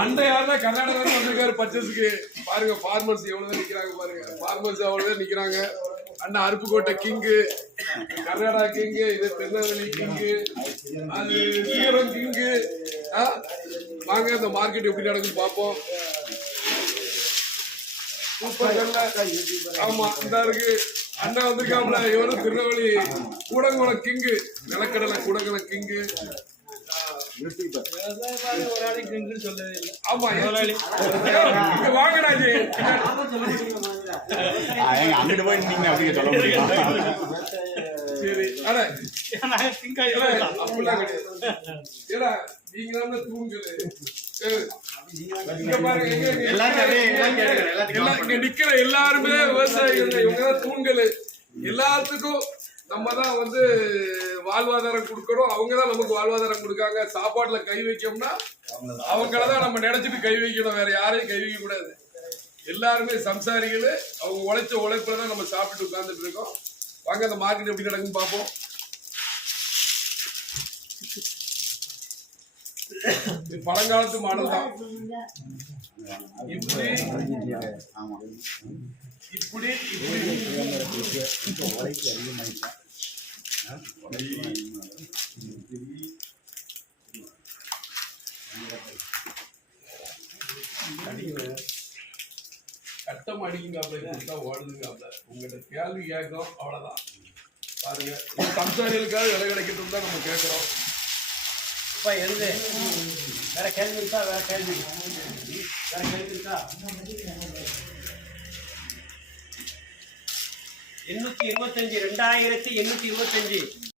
அண்டையாருல கர்நாடகா வந்திருக்காரு பர்ச்சேஸ்க்கு. பாருங்க ஃபார்மர்ஸ் எவ்வளவு நிக்கிறாங்க பாருங்க. ஃபார்மர்ஸ் அவ்வளவு நிக்கிறாங்க. அண்ணா அருப்புக்கோட்டை கிங்கு, கர்நாடகா கிங்கு, இது திருநெல்வேலி கிங்கு, அது சீரம் கிங்கு. வாங்க இந்த மார்க்கெட் எப்படி நடக்குன்னு பார்ப்போம். சூப்பர். ஆமா இந்த இருக்கு அண்ணா வந்திருக்காப்ல. இவரும் திருநெல்வேலி கூடங்குளம் கிங்கு, நிலக்கடலை கூடங்குளம் கிங்கு. ஆமா வாங்கினாச்சு. அங்கிட்டு போய் நீங்க அப்படியே சொல்ல முடியும். சரி அப்படிலாம் கிடையாது. ஏடா நீங்க தான் தூங்குது. நிக்கிற எல்லாருமே விவசாயிகள், இவங்கதான் தூங்கல். எல்லாத்துக்கும் நம்ம தான் வந்து வாழ்வாதாரம் கொடுக்கணும். அவங்கதான் நமக்கு வாழ்வாதாரம் கொடுக்காங்க. சாப்பாட்டுல கை வைக்கணும்னா அவங்களதான் நம்ம நினைச்சிட்டு கை வைக்கணும். வேற யாரையும் கை வைக்க கூடாது. எல்லாருமே சம்சாரிகள். அவங்க உழைச்ச உழைப்புலதான் நம்ம சாப்பிட்டு உட்கார்ந்துட்டு இருக்கோம். வாங்க அந்த மார்க்கெட் எப்படி நடக்குன்னு பார்ப்போம். பழங்காலத்து மாடல் தான். இப்படி இப்படி கட்டம் அடிக்குங்க. ஓடுதுங்க. உங்ககிட்ட கேள்வி கேட்கும், அவ்வளவுதான். பாருங்க சம்சாரிகளுக்காக விலை கிடைக்கட்டும் தான் நம்ம கேட்கிறோம். எழுது வேற கேள்வி இருக்கா? வேற கேள்வி இருக்கா? 825 2825